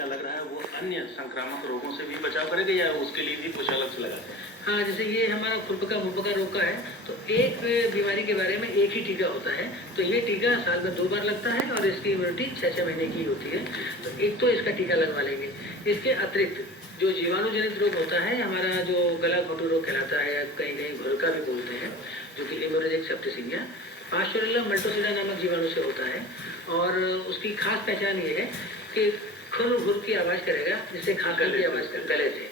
टीका लग रहा है वो अन्य संक्रामक रोगों से भी बचाव करेगा या उसके लिए भी कुछ अलग से लगाते हैं? हाँ, जैसे ये हमारा खुरपका मुंहपका रोग का है, तो एक बीमारी के बारे में एक ही टीका होता है। तो ये टीका साल में 2 बार लगता है और इसकी इम्यूनिटी 6-6 महीने की होती है। तो एक तो इसका टीका लगवा लेंगे। इसके अतिरिक्त जो जीवाणु जनित रोग होता है, हमारा जो गला घोटू रोग कहलाता है या कहीं-कहीं घुरका भी बोलते हैं, जो कि हेमोरेजिक सेप्टिसिमिया, पास्चुरेल्ला मल्टोसिडा नामक जीवाणु से होता है। और उसकी खास पहचान ये है कि खुर-घुर की आवाज़ करेगा, जिससे खांसने की आवाज़ गले से।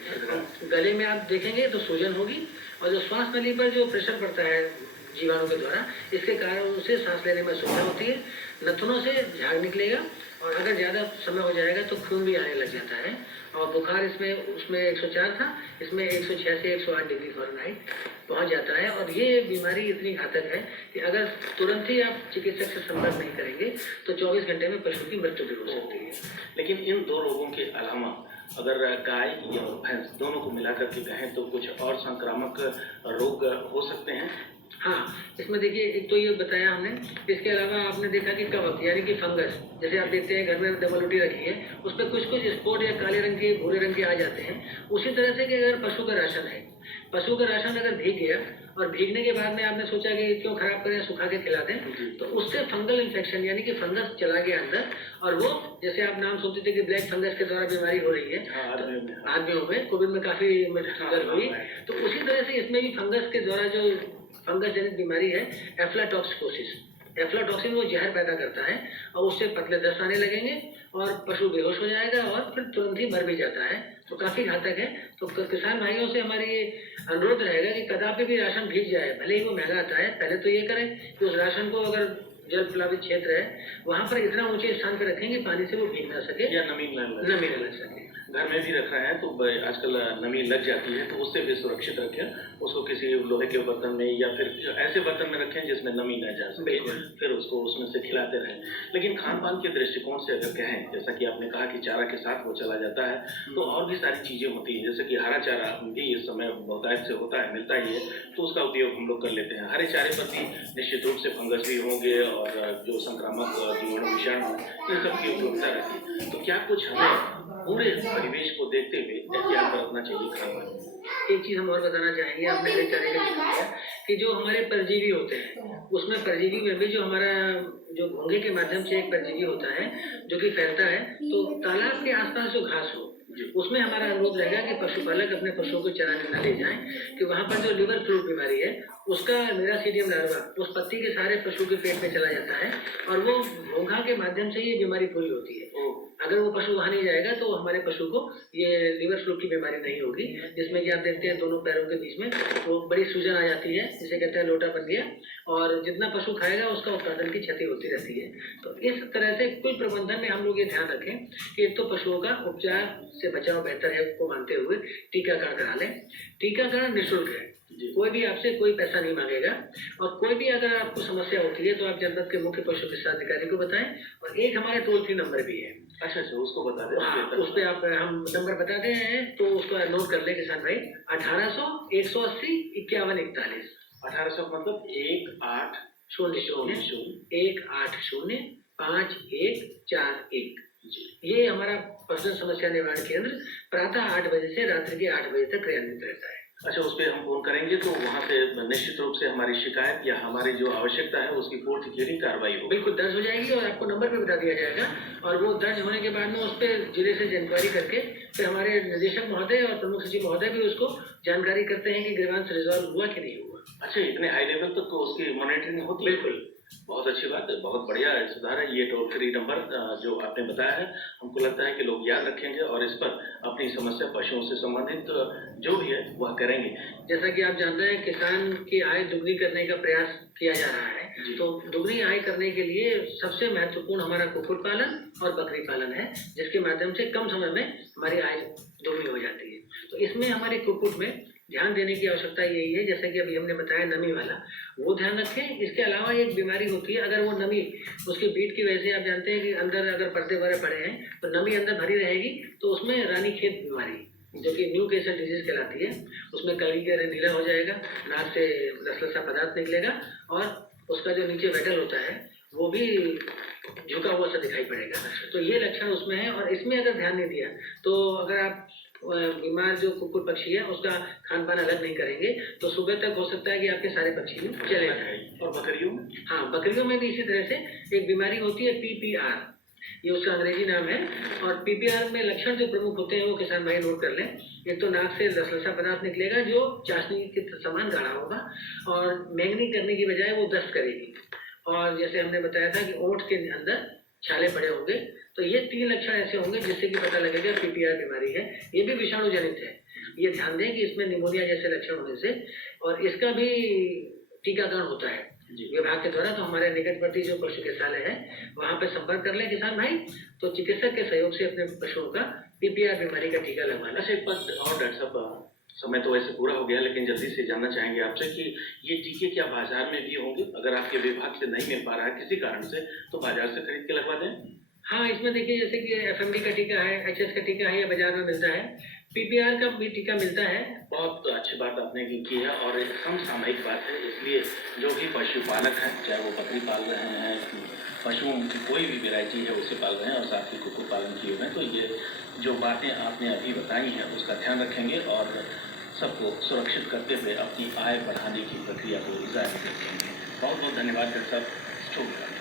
गले में आप देखेंगे तो सूजन होगी और जो श्वास नली पर जो प्रेशर पड़ता है जीवाणु के द्वारा, इसके कारण उसे सांस लेने में असुविधा होती है। नथनों से झाग निकलेगा और अगर ज़्यादा समय हो जाएगा तो खून भी आने लग जाता है। और बुखार उसमें 104 था, इसमें 106 से 108 डिग्री फ़ारेनहाइट पहुंच जाता है। और ये बीमारी इतनी घातक है कि अगर तुरंत ही आप चिकित्सक से संपर्क नहीं करेंगे तो 24 घंटे में पशु की मृत्यु भी हो सकती है। लेकिन इन 2 रोगों के अलावा अगर गाय या भैंस दोनों को मिलाकर के कहें तो कुछ और संक्रामक रोग हो सकते हैं? हाँ, इसमें देखिए एक तो ये बताया हमने, इसके अलावा आपने देखा कि कवक यानी कि फंगस, जैसे आप देखते हैं घर में डबल रोटी रखी है, उस पर कुछ स्पॉट या काले रंग के भूरे रंग के आ जाते हैं। उसी तरह से कि अगर पशु का राशन है, पशु का राशन अगर भीग गया और भीगने के बाद में आपने सोचा कि क्यों खराब करें, सुखा के खिला दें, तो उससे फंगल इन्फेक्शन यानी कि फंगस चला गया अंदर। और वो जैसे आप नाम सुनते थे कि ब्लैक फंगस के द्वारा बीमारी हो रही है आदमियों में, कोविड में काफी मृत्यु हुई, तो उसी तरह से इसमें भी फंगस के द्वारा जो फंगस जनित बीमारी है एफ्लाटॉक्सिकोसिस, एफ्लाटॉक्सिन वो जहर पैदा करता है और उससे पतले दस्त आने लगेंगे और पशु बेहोश हो जाएगा और फिर तुरंत ही मर भी जाता है। तो काफ़ी घातक है। तो किसान भाइयों से हमारी ये अनुरोध रहेगा कि कदापि भी राशन भीग जाए, भले ही वो महंगा आता है, पहले तो ये करें कि उस राशन को अगर जल प्लावित क्षेत्र है वहाँ पर इतना ऊंचे स्थान पर रखें कि पानी से वो भीग ना सके या नमी न लग सके। घर में भी रख रहे हैं तो आजकल नमी लग जाती है, तो उससे भी सुरक्षित रखें उसको। किसी लोहे के बर्तन में या फिर ऐसे बर्तन में रखें जिसमें नमी न जा सके, फिर उसको उसमें से खिलाते रहें। लेकिन खान पान के दृष्टिकोण से अगर कहें, जैसा कि आपने कहा कि चारा के साथ वो चला जाता है, तो और भी सारी चीज़ें होती हैं, जैसे कि हरा चारा भी इस समय बहुतायत से होता है, मिलता ही है, तो उसका उपयोग हम लोग कर लेते हैं। हरे चारे पर भी निश्चित रूप से फंगस भी होंगे और जो संक्रामक जीवाणु विषाणु इन सब की उपयोगिता रहती है। तो क्या कुछ हमें पूरे परिवेश को देखते हुए एहतियात बरतना चाहिए खाना? एक चीज़ हम और बताना चाहेंगे, आपने हरे चारे का जिक्र किया कि जो हमारे परजीवी होते हैं, उसमें परजीवी में भी जो हमारा जो घोंघे के माध्यम से एक परजीवी होता है जो कि फैलता है, तो तालाब के आसपास जो घास हो उसमें हमारा अनुरोध रहेगा कि पशुपालक अपने पशुओं को चराने न ले जाएं, कि वहाँ पर जो लिवर फ्लूट बीमारी है उसका मेरासीडियम लार्वा उस पत्ती के सारे पशु के पेट में चला जाता है और वो घोंघा के माध्यम से ये बीमारी पूरी होती है। अगर वो पशु वहाँ नहीं जाएगा तो हमारे पशु को ये लिवर फ्लू की बीमारी नहीं होगी, जिसमें कि आप देखते हैं दोनों पैरों के बीच में वो बड़ी सूजन आ जाती है, जिसे कहते हैं लोटा बन गया, और जितना पशु खाएगा उसका उत्पादन की क्षति होती रहती है। तो इस तरह से कुल प्रबंधन में हम लोग ये ध्यान रखें कि एक तो पशुओं का उपचार से बचाव बेहतर है को मानते हुए टीकाकरण करा लें। टीकाकरण निःशुल्क है, कोई भी आपसे कोई पैसा नहीं मांगेगा। और कोई भी अगर आपको समस्या होती है तो आप जनपद के मुख्य पशु चिकित्सा अधिकारी को बताएं। और एक हमारा टोल फ्री नंबर भी है। अच्छा, उसको बता दें। हाँ, उस पर आप हम नंबर बताते हैं तो उसको नोट कर ले किसान भाई, 1800 180 5141। 1800 मतलब 180-180-5141। ये हमारा पशु समस्या निवारण केंद्र प्रातः 8 बजे से रात्रि के 8 बजे तक क्रियान्वित रहता है। अच्छा, उस पर हम फोन करेंगे तो वहाँ पे निश्चित रूप से हमारी शिकायत या हमारी जो आवश्यकता है उसकी पूर्ति के लिए कार्रवाई होगी। बिल्कुल दर्ज हो जाएगी और आपको नंबर पे बता दिया जाएगा। और वो दर्ज होने के बाद में उस पर जिले से इंक्वायरी करके फिर हमारे निदेशक महोदय और प्रमुख सचिव महोदय भी उसको जानकारी करते हैं कि ग्रीवांस रिजॉल्व हुआ कि नहीं हुआ। अच्छा, इतने हाई लेवल तक तो उसकी मॉनिटरिंग होती है? बिल्कुल, बहुत अच्छी बात है, बहुत बढ़िया सुधार है। ये टोल फ्री नंबर जो आपने बताया है, हमको लगता है कि लोग याद रखेंगे और इस पर अपनी समस्या पशुओं से संबंधित जो भी है वह करेंगे। जैसा कि आप जानते हैं किसान की आय दुगनी करने का प्रयास किया जा रहा है, तो दुगनी आय करने के लिए सबसे महत्वपूर्ण हमारा कुक्कुट पालन और बकरी पालन है, जिसके माध्यम से कम समय में हमारी आय दोगुनी हो जाती है। तो इसमें हमारे कुक्कुट में ध्यान देने की आवश्यकता यही है, जैसा कि अभी हमने बताया नमी वाला, वो ध्यान रखें। इसके अलावा एक बीमारी होती है, अगर वो नमी उसकी बीट की वजह से, आप जानते हैं कि अंदर अगर पर्दे भरे पड़े हैं तो नमी अंदर भरी रहेगी, तो उसमें रानीखेत बीमारी जो कि न्यूकैसल डिजीज कहलाती है, उसमें कली का रंग नीला हो जाएगा, नाक से रसलसा पदार्थ निकलेगा और उसका जो नीचे वेटल होता है वो भी झुका हुआ सा दिखाई पड़ेगा। तो ये लक्षण उसमें है। और इसमें अगर ध्यान नहीं दिया तो अगर आप बीमार जो कुक्कुट पक्षी है उसका खान पान अलग नहीं करेंगे तो सुबह तक हो सकता है कि आपके सारे पक्षी चले जाएं। और बकरियों? हाँ, बकरियों में भी इसी तरह से एक बीमारी होती है PPR, ये उसका अंग्रेजी नाम है। और PPR में लक्षण जो प्रमुख होते हैं वो किसान भाई नोट कर लें। एक तो नाक से लसलसा पदार्थ निकलेगा जो चाशनी के समान गाढ़ा होगा और मैंगनी करने की बजाय वो दस्त करेगी। और जैसे हमने बताया था कि ओंठ के अंदर छाले पड़े होंगे। तो ये 3 लक्षण ऐसे होंगे जिससे कि पता लगेगा PPR बीमारी है। ये भी विषाणु जनित है। ये ध्यान दें कि इसमें निमोनिया जैसे लक्षण होने से, और इसका भी टीकाकरण होता है विभाग के द्वारा। तो हमारे निकटवर्ती जो पशु चिकित्सालय है वहाँ पे संपर्क कर लें किसान भाई, तो चिकित्सक के सहयोग से अपने पशुओं का PPR बीमारी का टीका लगवाना। अच्छा, एक बात और डॉक्टर साहब, समय तो वैसे पूरा हो गया लेकिन जल्दी से जानना चाहेंगे आपसे कि ये टीके क्या बाजार में भी होंगे? अगर आपके विभाग से नहीं मिल पा रहा है किसी कारण से तो बाजार से खरीद के लगवा दें? हाँ, इसमें देखिए जैसे कि FMD का टीका है, HS का टीका है, या बाजार में मिलता है। PPR का भी टीका मिलता है। बहुत अच्छी बात आपने की है और एक समसामयिक बात है, इसलिए जो भी पशुपालक हैं, चाहे वो बकरी पाल रहे हैं, पशुओं की कोई भी वैरायटी है उसे पाल रहे हैं और साथ ही कुक्कुट पालन किए हुए हैं, तो ये जो बातें आपने अभी बताई हैं उसका ध्यान रखेंगे और सबको सुरक्षित करते हुए अपनी आय बढ़ाने की प्रक्रिया को जारी रखेंगे। बहुत बहुत धन्यवाद डॉक्टर साहब। शुभ